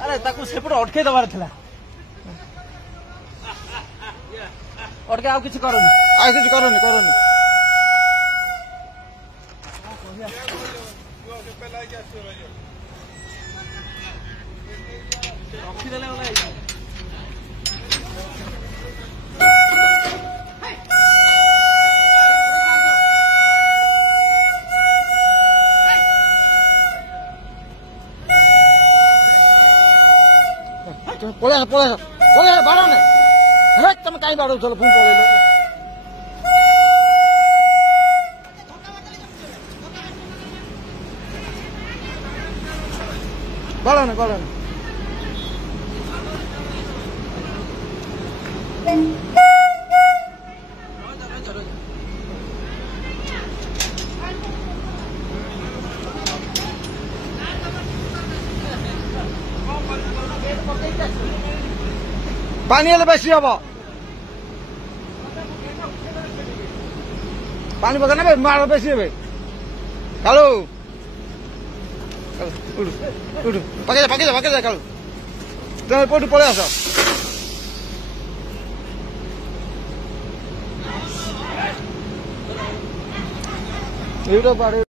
अरे ताकू सेपटे अटके दबार थिला अटके आउ किछि करनी रखिदेले वाला पळे बाड़ा ने तुम कहीं बाड़ो चलो फोन पड़े बाड़ा ने पानी हेल्ले बेसी हम पानी बगा ना मार बेसी हे कालू उठ पाके जा कालू तुम पटू पड़े आस